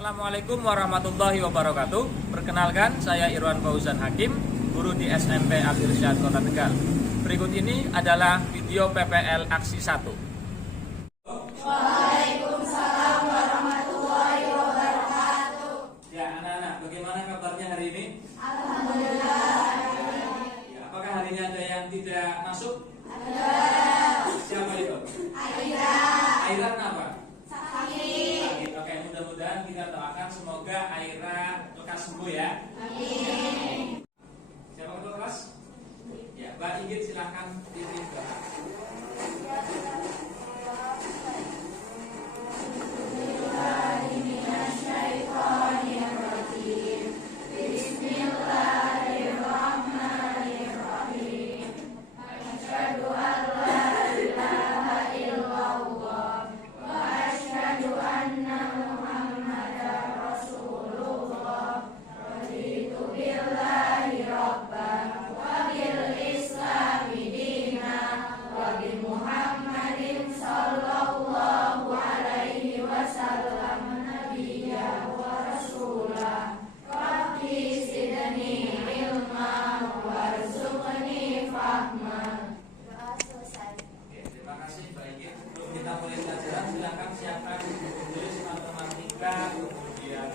Assalamualaikum warahmatullahi wabarakatuh. Perkenalkan, saya Irwan Fauzan Hakim, guru di SMP Al Irsyad Kota Tegal. Berikut ini adalah video PPL Aksi 1. Waalaikumsalam warahmatullahi wabarakatuh. Ya anak-anak, bagaimana kabarnya hari ini? Alhamdulillah. Ya, apakah hari ini ada yang tidak masuk? Ada. Siapa itu? Aira. Aira kenapa? Sakit. Oke, mudah-mudahan kita doakan semoga Aira lekas sembuh ya. Amin. Siapa ketua kelas? Ya, Mbak Inggit silahkan pimpin doa. Kemudian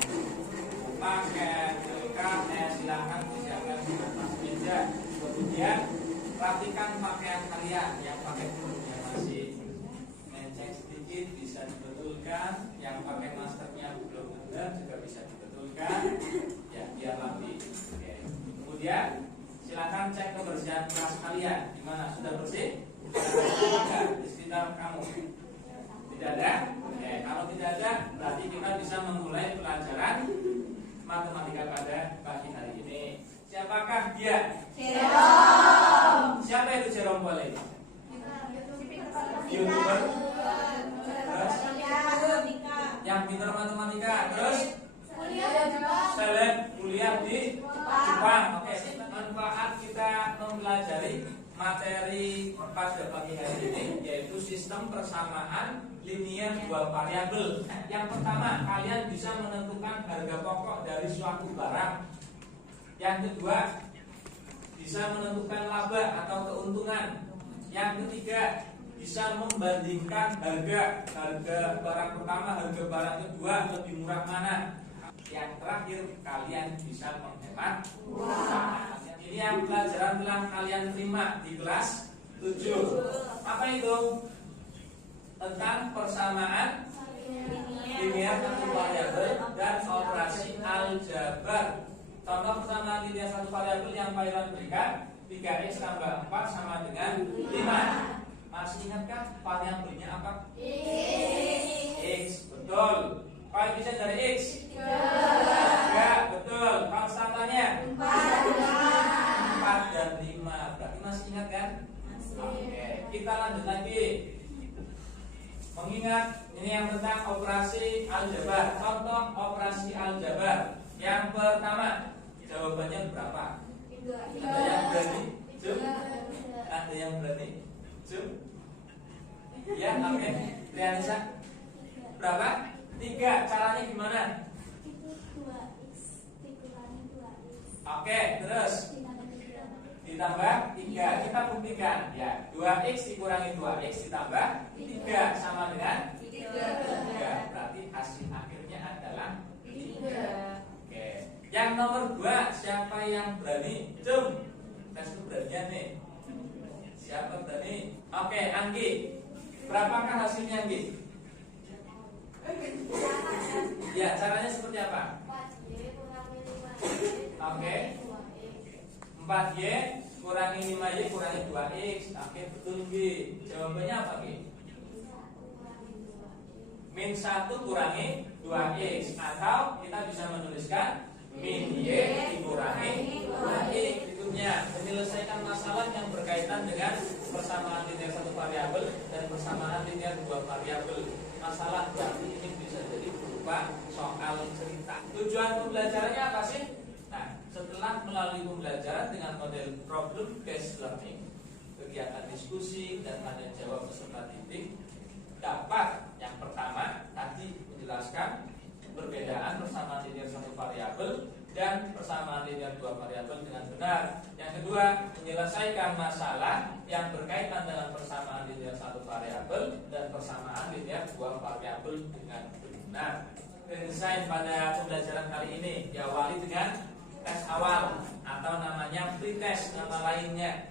paket, LKS, silakan disiapkan di atas meja. Kemudian rapikan pakaian kalian yang pakai yang masih menceng sedikit bisa dibetulkan, yang pakai maskernya belum benar juga bisa dibetulkan, ya biar rapi. Oke. Kemudian silakan cek kebersihan kelas kalian, di mana sudah bersih? Di sekitar kamu. Tidak ada? Oke, kalau tidak ada, berarti kita bisa memulai pelajaran matematika pada pagi hari ini. Siapakah dia? Jerome. Siapa itu Jerome boleh? YouTuber? Terus? Yang pintar matematika. Terus? Seleb kuliah di Jepang. Oke, manfaat kita mempelajari materi pada pagi hari ini yaitu sistem persamaan linier dua variabel. Yang pertama, kalian bisa menentukan harga pokok dari suatu barang. Yang kedua, bisa menentukan laba atau keuntungan. Yang ketiga, bisa membandingkan harga barang pertama, harga barang kedua lebih murah mana. Yang terakhir, kalian bisa menghemat uang. Ini yang pelajaran telah kalian terima di kelas 7. Apa itu? Tentang persamaan linier satu variabel dan operasi aljabar. Contoh persamaan linier satu variabel yang Pak Irwan berikan, 3x tambah 4 sama dengan 5. Masih ingatkah variabelnya apa? X. Betul. Kalau bisa dari X? 3. Betul. Konstantanya? 4 dan 5. Berarti masih ingat kan? Oke, kita lanjut lagi. Mengingat ini yang tentang operasi aljabar. Contoh operasi aljabar. Yang pertama, jawabannya berapa? Ada yang berani? Jum? Ada yang berani? Jum? Ya, oke. Trianisa? Berapa? 3. Caranya gimana? Oke, terus ditambah 3. Kita buktikan ya. 2x dikurangi 2x ditambah 3 sama dengan 3. Berarti hasil akhirnya adalah 3. Oke. Yang nomor 2, siapa yang berani? Jom. Tes keberanian nih. Siapa berani? Oke, Anggi. Berapakah hasilnya, Anggi? Ya, caranya seperti apa? Oke. 4y kurangi 5y kurangi 2x. Oke, betul G. Jawabannya apa G? Min 1 kurangi 2x. Atau kita bisa menuliskan min y dikurangi 2x. Berikutnya, menyelesaikan masalah yang berkaitan dengan persamaan linier satu variabel dan persamaan linier dua variabel. Masalah berarti ini bisa jadi berupa soal cerita. Tujuan pembelajarannya apa sih? Nah, setelah melalui pembelajaran dengan model problem based learning, kegiatan diskusi dan tanya jawab peserta didik dapat yang pertama tadi menjelaskan perbedaan persamaan linear satu variabel dan persamaan linear dua variabel dengan benar. Yang kedua, menyelesaikan masalah yang berkaitan dengan persamaan linear satu variabel dan persamaan linear dua variabel dengan benar. Desain pada pembelajaran kali ini diawali dengan tes awal atau namanya pretest, nama lainnya.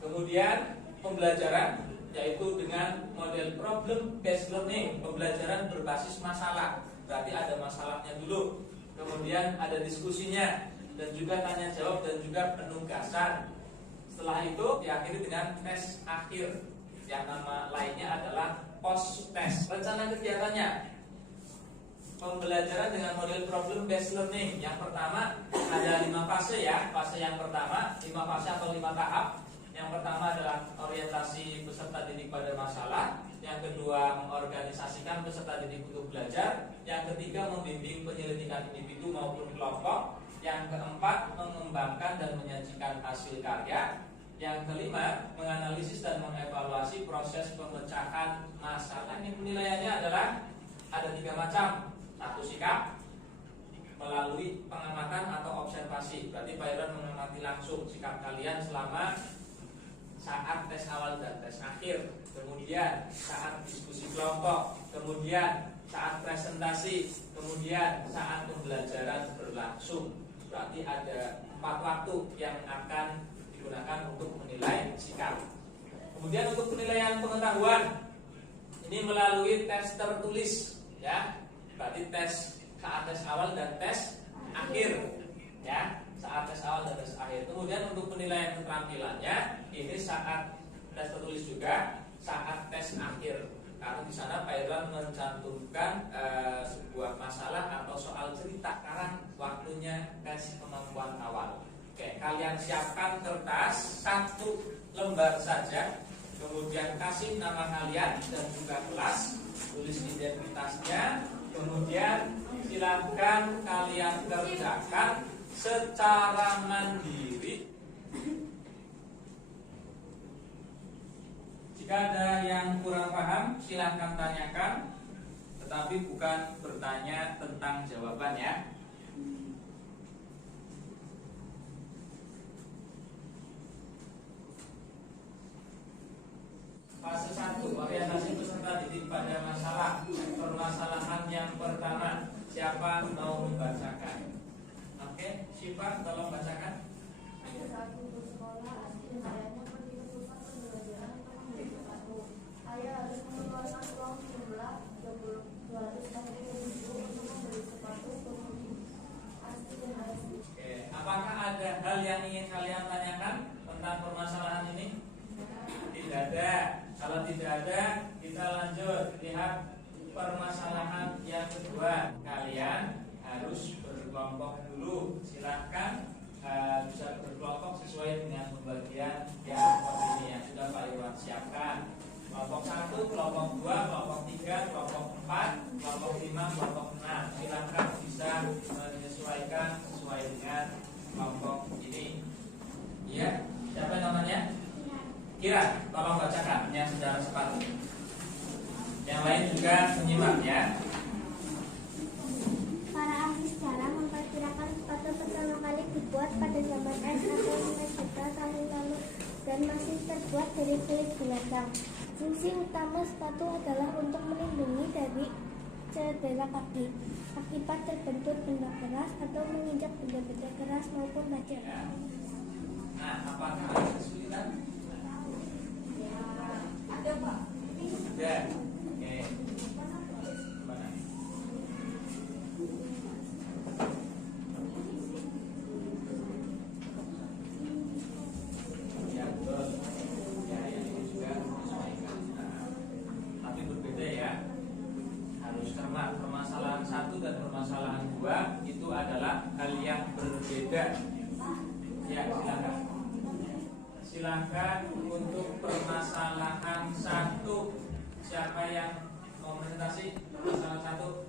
Kemudian pembelajaran yaitu dengan model problem based learning, pembelajaran berbasis masalah. Berarti ada masalahnya dulu, kemudian ada diskusinya, dan juga tanya jawab dan juga penugasan. Setelah itu diakhiri dengan tes akhir yang nama lainnya adalah post test. Rencana kegiatannya, pembelajaran dengan model problem based learning. Yang pertama ada 5 fase ya. Fase yang pertama 5 fase atau 5 tahap. Yang pertama adalah orientasi peserta didik pada masalah. Yang kedua mengorganisasikan peserta didik untuk belajar. Yang ketiga membimbing penyelidikan individu maupun kelompok. Yang keempat mengembangkan dan menyajikan hasil karya. Yang kelima menganalisis dan mengevaluasi proses pemecahan masalah. Ini penilaiannya adalah ada 3 macam. 1 sikap melalui pengamatan atau observasi. Berarti Pak Irwan mengamati langsung sikap kalian selama saat tes awal dan tes akhir. Kemudian saat diskusi kelompok. Kemudian saat presentasi. Kemudian saat pembelajaran berlangsung. Berarti ada 4 waktu yang akan digunakan untuk menilai sikap. Kemudian untuk penilaian pengetahuan ini melalui tes tertulis ya. Berarti tes saat tes awal dan tes akhir ya, saat tes awal dan tes akhir. Kemudian untuk penilaian keterampilannya ini saat tes tertulis juga, saat tes akhir. Karena di sana Pak Irwan mencantumkan sebuah masalah atau soal cerita. Sekarang waktunya tes kemampuan awal. Oke, kalian siapkan kertas 1 lembar saja. Kemudian kasih nama kalian dan juga kelas, tulis identitasnya. Kemudian silakan kalian kerjakan secara mandiri. Jika ada yang kurang paham, silakan tanyakan, tetapi bukan bertanya tentang jawaban ya. Fase 1, orientasi peserta didik pada masalah. Permasalahan yang pertama, siapa mau membacakan? Oke, Syifa tolong bacakan. Ada satu sekolah asli ayahnya pergi ke pusat pembelajaran untuk membeli sepatu. Ayah harus mengeluarkan uang jumlah 250.000 untuk membeli sepatu pengemudi asli dan asli. Oke, apakah ada hal yang ingin kalian tanyakan tentang permasalahan ini? Tidak ada. Kalau tidak ada, kita lanjut lihat permasalahan yang kedua. Kalian harus berkelompok dulu. Silahkan bisa berkelompok sesuai dengan pembagian yang seperti ini yang sudah Pak Irwan siapkan. Kelompok 1, kelompok 2, kelompok 3, kelompok 4, kelompok 5, kelompok 6. Silahkan bisa menyesuaikan sesuai dengan kelompok ini. Iya, siapa namanya? Kira, tolong bacakan yang secara sepatu. Yang lain juga menyimak ya. Para ahli sejarah memperkirakan sepatu pertama kali dibuat pada zaman es atau 5 juta tahun lalu dan masih terbuat dari kulit binatang. Fungsi utama sepatu adalah untuk melindungi dari cedera kaki akibat terbentur benda keras atau menginjak benda-benda keras maupun baja. Ya. Nah, apakah ada kesulitan? Ada Pak. Ada. Oke. Mana? Ya betul. Ya ini juga menyesuaikan. Nah, tapi berbeda ya. Harus cermat. Permasalahan 1 dan permasalahan 2 itu adalah hal yang berbeda. Ya silakan. Silakan untuk permasalahan 1. Siapa yang mau presentasi permasalahan 1?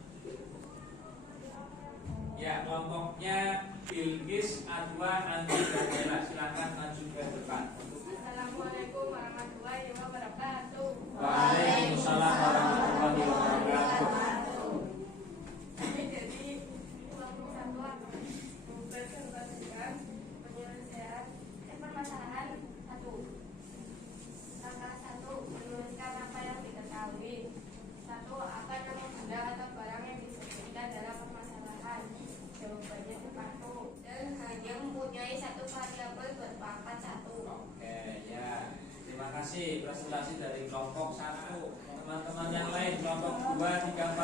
Ya, kelompoknya Bilqis, Adwa, Andi, dan Bella. Silakan maju ke depan. Assalamualaikum warahmatullahi wabarakatuh. Waalaikumsalam warahmatullahi wabarakatuh.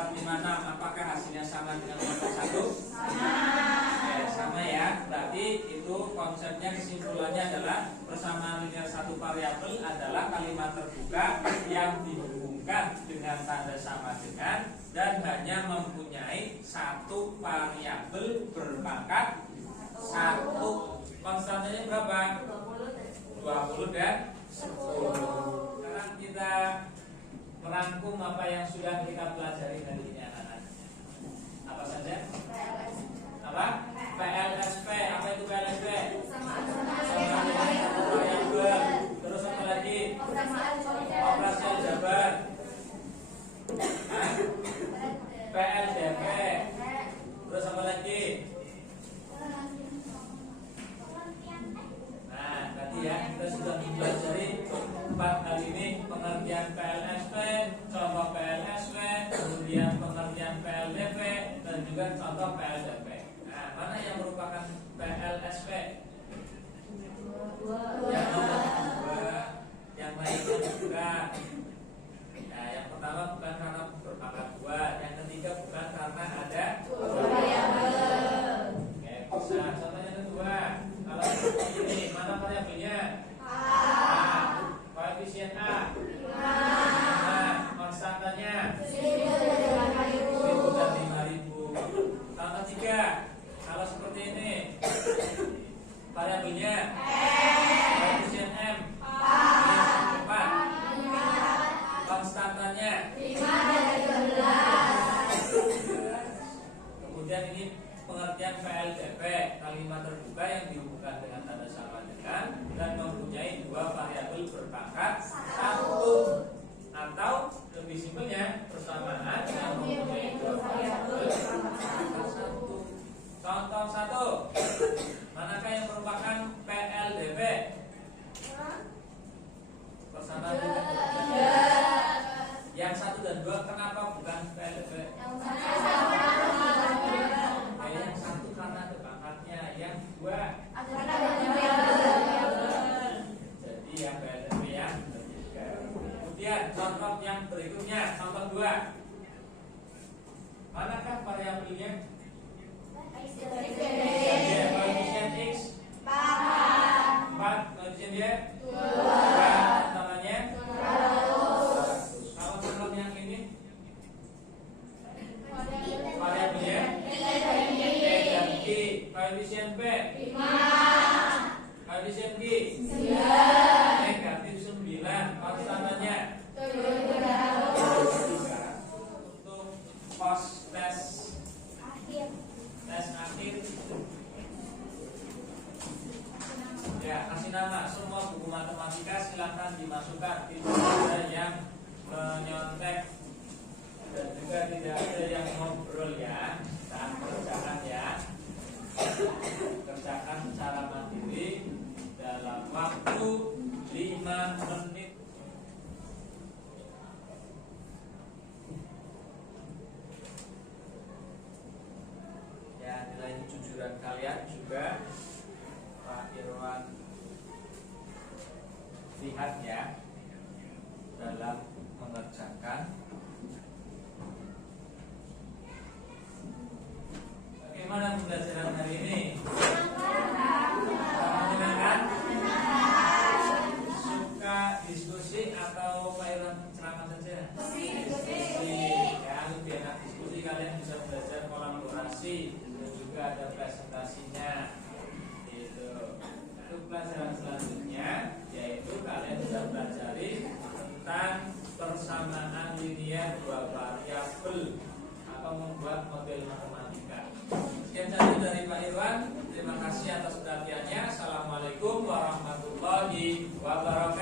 4, 5, 6. Apakah hasilnya sama dengan kelompok 1? Sama ya. Berarti itu konsepnya, kesimpulannya adalah persamaan linear satu variabel adalah kalimat terbuka yang dihubungkan dengan tanda sama dengan dan hanya mempunyai satu variabel berpangkat 1. Konstantanya berapa? 20 dan 10. Sekarang kita merangkum apa yang sudah kita pelajari hari ini anak-anak. Apa saja? Apa? PLSP. Apa itu PLSP? Variabel. Terus apa lagi? Operasi aljabar. PLDP. Terus apa lagi? Nah, tadi ya kita sudah mempelajari 4 hal ini: pengertian PLSP, contoh PLSP, kemudian pengertian PLDP, dan juga contoh PLDP. Nah, mana yang merupakan PLSP? Yang nomor 2, yang lainnya juga. Nah, yang pertama bukan karena berpangkat 2, yang ketiga bukan karena ada variabel. Oke, bisa. Contoh yang kedua, kalau seperti ini, mana variabelnya? Koefisien A. Konstantanya 1000 dan 5000. Contoh 3, kalau seperti ini, variabelnya koefisien M 4. Konstantanya 5/12. Kemudian ini pengertian PLDP, kalimat terbuka yang dihubungkan dengan tanda sama dengan dan mempunyai 2 variabel berpangkat 1. Atau lebih simpelnya, persamaan yang mempunyai 2 variabel berpangkat 1. Contoh 1, manakah yang merupakan PLDP? Persamaan yang 1 dan 2, kenapa bukan PLDP? Yang 1 karena ada pangkatnya, yang 2 jadi yang PLDP yang ketiga. Kemudian contoh yang berikutnya, contoh 2, manakah variabelnya? Koefisien X 4, koefisien Y 2, namanya 100. Kalau contoh yang ini, variabelnya E dan G. Koefisien P 5, koefisien G 9, negatif 9. Konstantanya untuk pos tes akhir. Ya, kasih nama. Semua buku matematika silahkan dimasukkan. Tidak ada yang menyontek dan juga tidak ada yang ngobrol ya. Dan kerjakan ya. Kerjakan secara mandiri dalam waktu 5 menit. Ya, nilai kejujuran kalian juga Pak Irwan lihat ya dalam mengerjakan. Bagaimana pembelajaran hari ini? Menyenangkan? Suka diskusi atau Pak Irwan ceramah saja? Diskusi. Ya, lebih enak diskusi, kalian bisa belajar kolaborasi dan juga ada presentasinya. Gitu. Untuk pelajaran selanjutnya, yaitu kalian bisa pelajari tentang persamaan linear 2 variabel atau membuat model matematika. Sekian saja dari Pak Irwan. Terima kasih atas perhatiannya. Assalamualaikum warahmatullahi wabarakatuh.